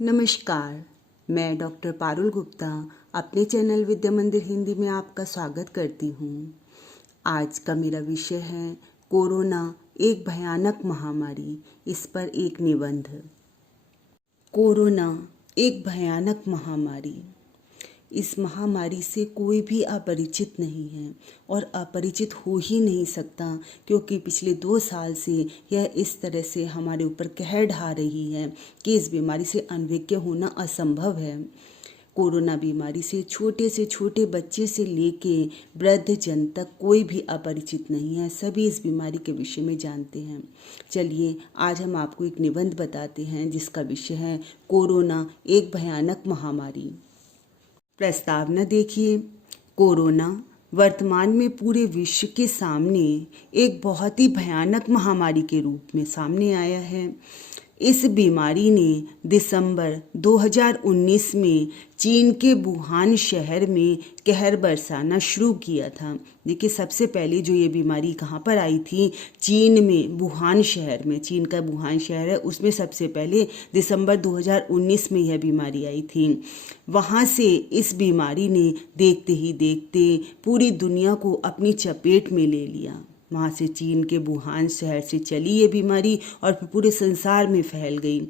नमस्कार, मैं डॉक्टर पारुल गुप्ता अपने चैनल विद्या मंदिर हिंदी में आपका स्वागत करती हूँ। आज का मेरा विषय है कोरोना एक भयानक महामारी। इस पर एक निबंध। कोरोना एक भयानक महामारी। इस महामारी से कोई भी अपरिचित नहीं है और अपरिचित हो ही नहीं सकता, क्योंकि पिछले 2 साल से यह इस तरह से हमारे ऊपर कहर ढा रही है कि इस बीमारी से अनभिज्ञ होना असंभव है। कोरोना बीमारी से छोटे बच्चे से लेके वृद्ध जन तक कोई भी अपरिचित नहीं है। सभी इस बीमारी के विषय में जानते हैं। चलिए आज हम आपको एक निबंध बताते हैं जिसका विषय है कोरोना एक भयानक महामारी। प्रस्तावना देखिए। कोरोना वर्तमान में पूरे विश्व के सामने एक बहुत ही भयानक महामारी के रूप में सामने आया है। इस बीमारी ने दिसंबर 2019 में चीन के वुहान शहर में कहर बरसाना शुरू किया था। देखिए, सबसे पहले जो ये बीमारी कहाँ पर आई थी, चीन में वुहान शहर में। चीन का वुहान शहर है, उसमें सबसे पहले दिसंबर 2019 में यह बीमारी आई थी। वहाँ से इस बीमारी ने देखते ही देखते पूरी दुनिया को अपनी चपेट में ले लिया। वहाँ से चीन के वुहान शहर से चली ये बीमारी और फिर पूरे संसार में फैल गई।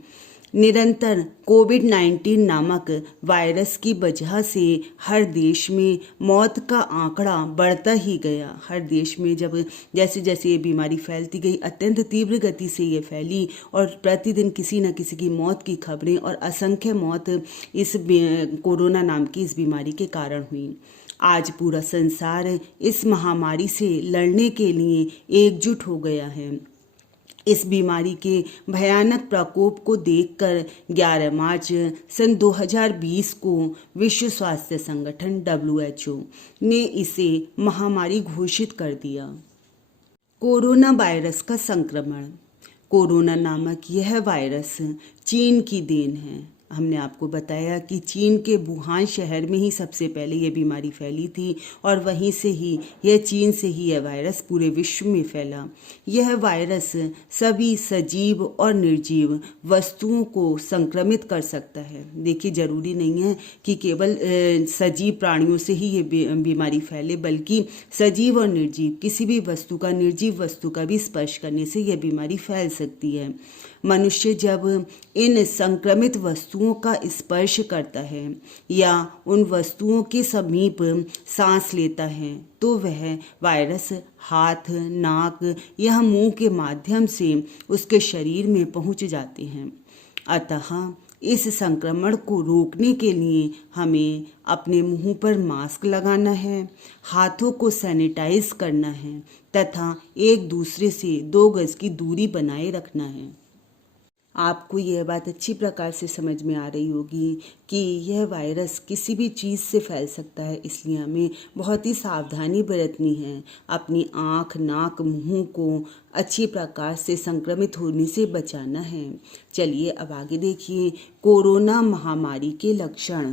निरंतर कोविड-19 नामक वायरस की वजह से हर देश में मौत का आंकड़ा बढ़ता ही गया। हर देश में जैसे जैसे ये बीमारी फैलती गई, अत्यंत तीव्र गति से ये फैली और प्रतिदिन किसी न किसी की मौत की खबरें और असंख्य मौत इस कोरोना नाम की इस बीमारी के कारण हुई। आज पूरा संसार इस महामारी से लड़ने के लिए एकजुट हो गया है। इस बीमारी के भयानक प्रकोप को देखकर 11 मार्च सन 2020 को विश्व स्वास्थ्य संगठन WHO ने इसे महामारी घोषित कर दिया। कोरोना वायरस का संक्रमण। कोरोना नामक यह वायरस चीन की देन है। हमने आपको बताया कि चीन के वुहान शहर में ही सबसे पहले ये बीमारी फैली थी और वहीं से ही चीन से ही यह वायरस पूरे विश्व में फैला। यह वायरस सभी सजीव और निर्जीव वस्तुओं को संक्रमित कर सकता है। देखिए, जरूरी नहीं है कि केवल सजीव प्राणियों से ही ये बीमारी फैले, बल्कि सजीव और निर्जीव किसी भी वस्तु का, निर्जीव वस्तु का भी स्पर्श करने से यह बीमारी फैल सकती है। मनुष्य जब इन संक्रमित वस्तुओं का स्पर्श करता है या उन वस्तुओं के समीप सांस लेता है तो वह वायरस हाथ, नाक या मुंह के माध्यम से उसके शरीर में पहुंच जाते हैं। अतः इस संक्रमण को रोकने के लिए हमें अपने मुंह पर मास्क लगाना है, हाथों को सैनिटाइज करना है तथा एक दूसरे से 2 गज की दूरी बनाए रखना है। आपको यह बात अच्छी प्रकार से समझ में आ रही होगी कि यह वायरस किसी भी चीज़ से फैल सकता है, इसलिए हमें बहुत ही सावधानी बरतनी है। अपनी आँख, नाक, मुंह को अच्छी प्रकार से संक्रमित होने से बचाना है। चलिए अब आगे देखिए कोरोना महामारी के लक्षण।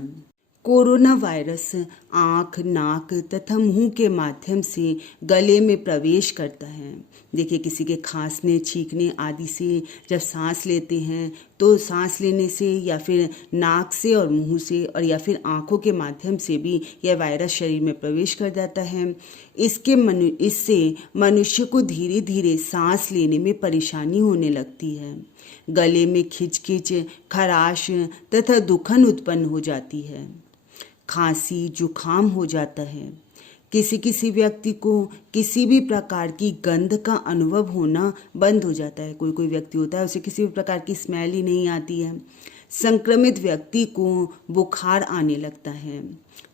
कोरोना वायरस आँख, नाक तथा मुंह के माध्यम से गले में प्रवेश करता है। देखिए, किसी के खांसने, छींकने आदि से जब सांस लेते हैं तो सांस लेने से या फिर नाक से और मुंह से और या फिर आँखों के माध्यम से भी यह वायरस शरीर में प्रवेश कर जाता है। इससे मनुष्य को धीरे धीरे सांस लेने में परेशानी होने लगती है। गले में खिंच-खिंच, खराश तथा दुखन उत्पन्न हो जाती है। खांसी, जुखाम हो जाता है। किसी व्यक्ति को किसी भी प्रकार की गंध का अनुभव होना बंद हो जाता है। कोई व्यक्ति होता है, उसे किसी भी प्रकार की स्मेल ही नहीं आती है। संक्रमित व्यक्ति को बुखार आने लगता है।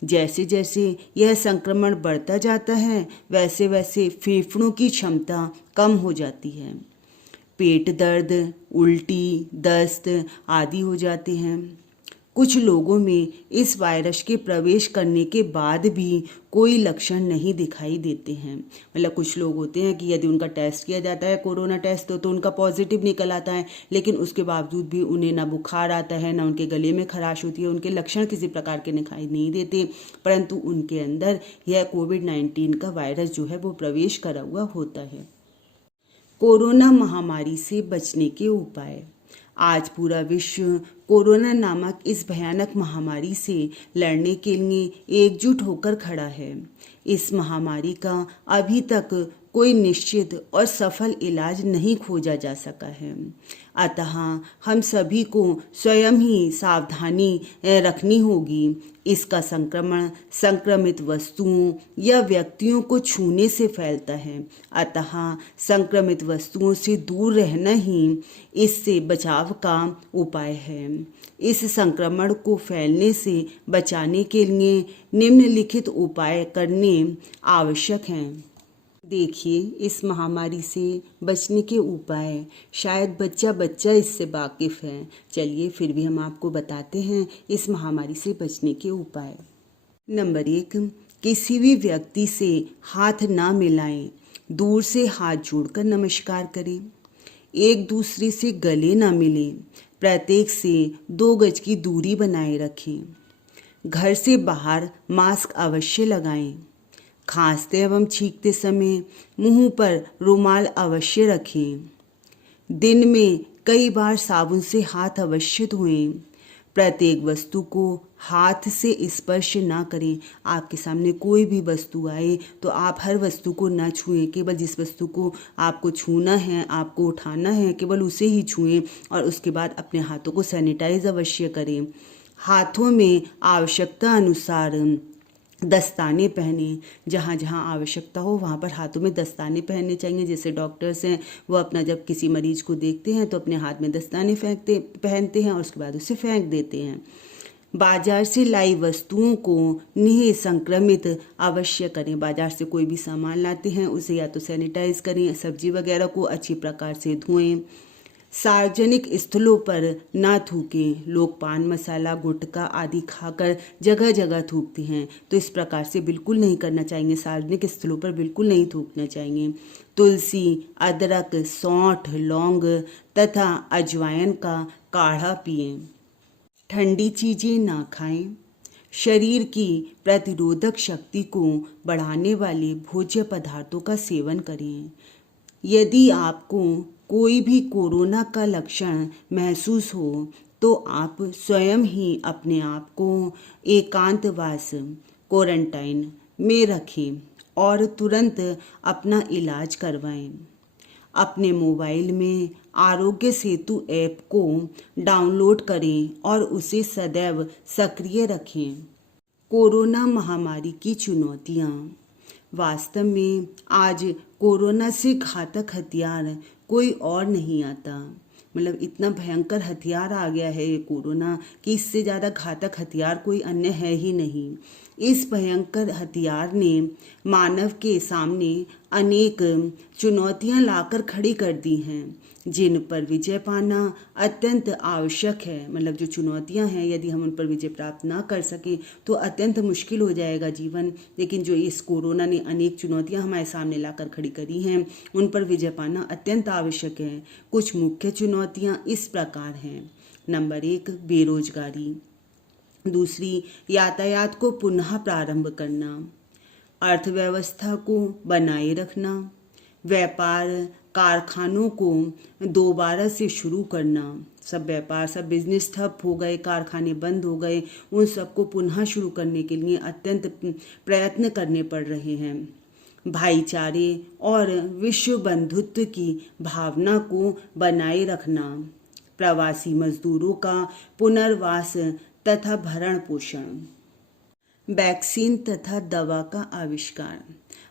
जैसे जैसे यह संक्रमण बढ़ता जाता है वैसे वैसे फेफड़ों की क्षमता कम हो जाती है। पेट दर्द, उल्टी, दस्त आदि हो जाते हैं। कुछ लोगों में इस वायरस के प्रवेश करने के बाद भी कोई लक्षण नहीं दिखाई देते हैं। मतलब कुछ लोग होते हैं कि यदि उनका टेस्ट किया जाता है, कोरोना टेस्ट, तो उनका पॉजिटिव निकल आता है, लेकिन उसके बावजूद भी उन्हें ना बुखार आता है, ना उनके गले में खराश होती है, उनके लक्षण किसी प्रकार के दिखाई नहीं देते, परंतु उनके अंदर यह कोविड-19 का वायरस जो है वो प्रवेश करा हुआ होता है। कोरोना महामारी से बचने के उपाय। आज पूरा विश्व कोरोना नामक इस भयानक महामारी से लड़ने के लिए एकजुट होकर खड़ा है। इस महामारी का अभी तक कोई निश्चित और सफल इलाज नहीं खोजा जा सका है। अतः हम सभी को स्वयं ही सावधानी रखनी होगी। इसका संक्रमण संक्रमित वस्तुओं या व्यक्तियों को छूने से फैलता है। अतः संक्रमित वस्तुओं से दूर रहना ही इससे बचाव का उपाय है। इस संक्रमण को फैलने से बचाने के लिए निम्नलिखित उपाय करने आवश्यक हैं। देखिए, इस महामारी से बचने के उपाय शायद बच्चा इससे वाकिफ है। चलिए फिर भी हम आपको बताते हैं इस महामारी से बचने के उपाय। नंबर 1, किसी भी व्यक्ति से हाथ ना मिलाएं। दूर से हाथ जोड़कर नमस्कार करें। एक दूसरे से गले ना मिलें। प्रत्येक से 2 गज की दूरी बनाए रखें। घर से बाहर मास्क अवश्य लगाएं। खांसते एवं छींकते समय मुंह पर रुमाल अवश्य रखें। दिन में कई बार साबुन से हाथ अवश्य धोएं। प्रत्येक वस्तु को हाथ से स्पर्श ना करें। आपके सामने कोई भी वस्तु आए तो आप हर वस्तु को ना छुएं। केवल जिस वस्तु को आपको छूना है, आपको उठाना है, केवल उसे ही छुएं और उसके बाद अपने हाथों को सैनिटाइज अवश्य करें। हाथों में आवश्यकता अनुसार दस्ताने पहने। जहाँ जहाँ आवश्यकता हो वहाँ पर हाथों में दस्ताने पहनने चाहिए। जैसे डॉक्टर्स हैं, वो अपना जब किसी मरीज को देखते हैं तो अपने हाथ में दस्ताने पहनते हैं और उसके बाद उसे फेंक देते हैं। बाजार से लाई वस्तुओं को निः संक्रमित अवश्य करें। बाजार से कोई भी सामान लाते हैं उसे या तो सैनिटाइज करें, सब्जी वगैरह को अच्छी प्रकार से धोएं। सार्वजनिक स्थलों पर ना थूकें। लोग पान मसाला गुटखा आदि खाकर जगह जगह थूकते हैं, तो इस प्रकार से बिल्कुल नहीं करना चाहिए। सार्वजनिक स्थलों पर बिल्कुल नहीं थूकना चाहिए। तुलसी, अदरक, सौंठ, लौंग तथा अजवाइन का काढ़ा पिएं। ठंडी चीज़ें ना खाएं। शरीर की प्रतिरोधक शक्ति को बढ़ाने वाले भोज्य पदार्थों का सेवन करें। यदि आपको कोई भी कोरोना का लक्षण महसूस हो तो आप स्वयं ही अपने आप को एकांतवास क्वारंटाइन में रखें और तुरंत अपना इलाज करवाएं। अपने मोबाइल में आरोग्य सेतु ऐप को डाउनलोड करें और उसे सदैव सक्रिय रखें। कोरोना महामारी की चुनौतियाँ। वास्तव में आज कोरोना से घातक हथियार कोई और नहीं आता। मतलब इतना भयंकर हथियार आ गया है ये कोरोना कि इससे ज़्यादा घातक हथियार कोई अन्य है ही नहीं। इस भयंकर हथियार ने मानव के सामने अनेक चुनौतियां लाकर खड़ी कर दी हैं, जिन पर विजय पाना अत्यंत आवश्यक है। मतलब जो चुनौतियां हैं, यदि हम उन पर विजय प्राप्त ना कर सके तो अत्यंत मुश्किल हो जाएगा जीवन। लेकिन जो इस कोरोना ने अनेक चुनौतियां हमारे सामने लाकर खड़ी करी हैं, उन पर विजय पाना अत्यंत आवश्यक है। कुछ मुख्य चुनौतियां इस प्रकार हैं। नंबर 1, बेरोजगारी। दूसरी, यातायात को पुनः प्रारंभ करना। अर्थव्यवस्था को बनाए रखना। व्यापार कारखानों को दोबारा से शुरू करना। सब व्यापार, सब बिजनेस ठप हो गए, कारखाने बंद हो गए, उन सबको पुनः शुरू करने के लिए अत्यंत प्रयत्न करने पड़ रहे हैं। भाईचारे और विश्व बंधुत्व की भावना को बनाए रखना। प्रवासी मजदूरों का पुनर्वास तथा भरण पोषण। वैक्सीन तथा दवा का आविष्कार।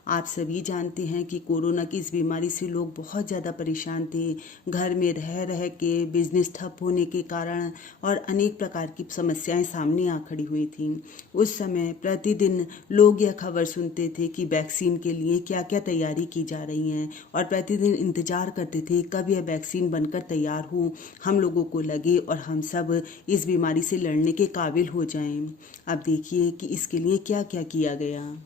आप सभी जानते हैं कि कोरोना की इस बीमारी से लोग बहुत ज़्यादा परेशान थे। घर में रह रह के बिजनेस ठप होने के कारण और अनेक प्रकार की समस्याएं सामने आ खड़ी हुई थी। उस समय प्रतिदिन लोग यह खबर सुनते थे कि वैक्सीन के लिए क्या क्या तैयारी की जा रही है और प्रतिदिन इंतजार करते थे कब यह वैक्सीन बनकर तैयार हो, हम लोगों को लगे और हम सब इस बीमारी से लड़ने के काबिल हो जाएं। अब देखिए कि इसके लिए क्या क्या किया गया।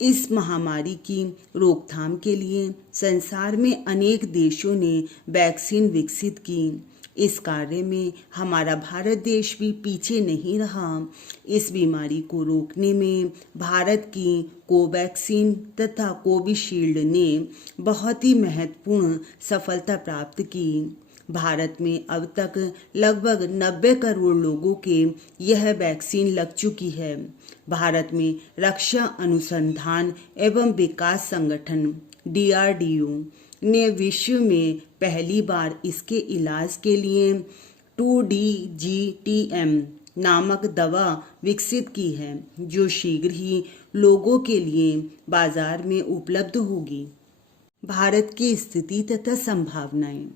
इस महामारी की रोकथाम के लिए संसार में अनेक देशों ने वैक्सीन विकसित की। इस कार्य में हमारा भारत देश भी पीछे नहीं रहा। इस बीमारी को रोकने में भारत की कोवैक्सीन तथा कोविशील्ड ने बहुत ही महत्वपूर्ण सफलता प्राप्त की। भारत में अब तक लगभग 90 करोड़ लोगों के यह वैक्सीन लग चुकी है। भारत में रक्षा अनुसंधान एवं विकास संगठन DRDO ने विश्व में पहली बार इसके इलाज के लिए 2DGTM नामक दवा विकसित की है, जो शीघ्र ही लोगों के लिए बाजार में उपलब्ध होगी। भारत की स्थिति तथा संभावनाएं।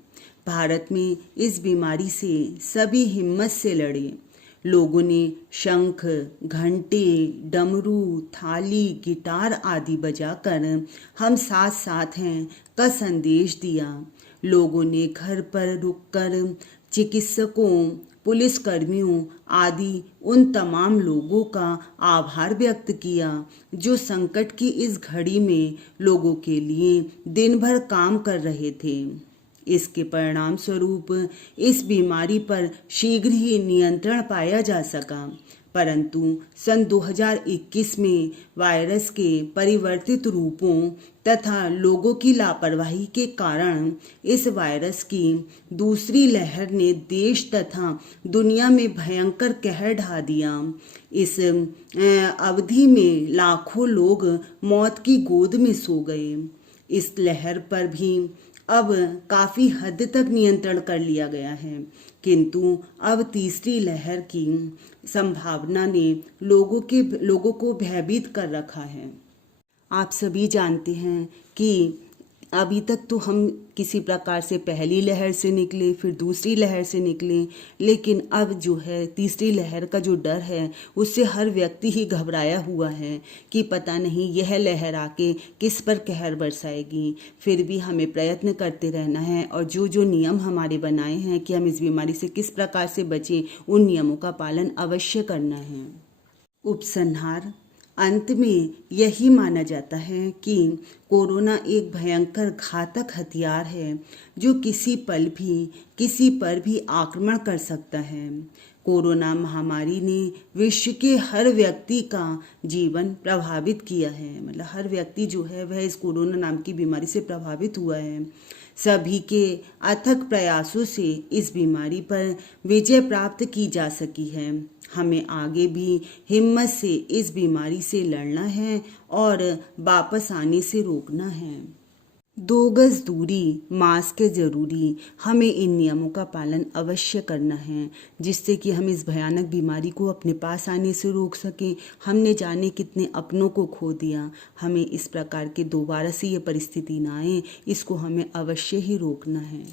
भारत में इस बीमारी से सभी हिम्मत से लड़े। लोगों ने शंख, घंटे, डमरू, थाली, गिटार आदि बजाकर हम साथ साथ हैं का संदेश दिया। लोगों ने घर पर रुककर चिकित्सकों, पुलिसकर्मियों आदि उन तमाम लोगों का आभार व्यक्त किया जो संकट की इस घड़ी में लोगों के लिए दिन भर काम कर रहे थे। इसके परिणाम स्वरूप इस बीमारी पर शीघ्र ही नियंत्रण पाया जा सका, परंतु सन 2021 में वायरस के परिवर्तित रूपों तथा लोगों की लापरवाही के कारण इस वायरस की दूसरी लहर ने देश तथा दुनिया में भयंकर कहर ढा दिया। इस अवधि में लाखों लोग मौत की गोद में सो गए। इस लहर पर भी अब काफ़ी हद तक नियंत्रण कर लिया गया है, किंतु अब तीसरी लहर की संभावना ने लोगों को भयभीत कर रखा है। आप सभी जानते हैं कि अभी तक तो हम किसी प्रकार से पहली लहर से निकले, फिर दूसरी लहर से निकले, लेकिन अब जो है तीसरी लहर का जो डर है उससे हर व्यक्ति ही घबराया हुआ है कि पता नहीं यह लहर आके किस पर कहर बरसाएगी। फिर भी हमें प्रयत्न करते रहना है और जो जो नियम हमारे बनाए हैं कि हम इस बीमारी से किस प्रकार से बचें, उन नियमों का पालन अवश्य करना है। उपसंहार। अंत में यही माना जाता है कि कोरोना एक भयंकर घातक हथियार है जो किसी पल भी किसी पर भी आक्रमण कर सकता है। कोरोना महामारी ने विश्व के हर व्यक्ति का जीवन प्रभावित किया है, मतलब हर व्यक्ति जो है वह इस कोरोना नाम की बीमारी से प्रभावित हुआ है। सभी के अथक प्रयासों से इस बीमारी पर विजय प्राप्त की जा सकी है। हमें आगे भी हिम्मत से इस बीमारी से लड़ना है और वापस आने से रोकना है। 2 गज दूरी, मास्क जरूरी। हमें इन नियमों का पालन अवश्य करना है जिससे कि हम इस भयानक बीमारी को अपने पास आने से रोक सकें। हमने जाने कितने अपनों को खो दिया। हमें इस प्रकार के दोबारा से ये परिस्थिति ना आए, इसको हमें अवश्य ही रोकना है।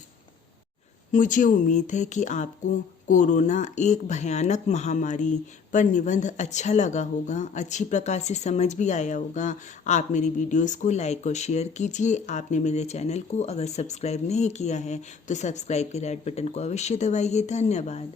मुझे उम्मीद है कि आपको कोरोना एक भयानक महामारी पर निबंध अच्छा लगा होगा, अच्छी प्रकार से समझ भी आया होगा। आप मेरी वीडियोस को लाइक और शेयर कीजिए। आपने मेरे चैनल को अगर सब्सक्राइब नहीं किया है तो सब्सक्राइब के रेड बटन को अवश्य दबाइए। धन्यवाद।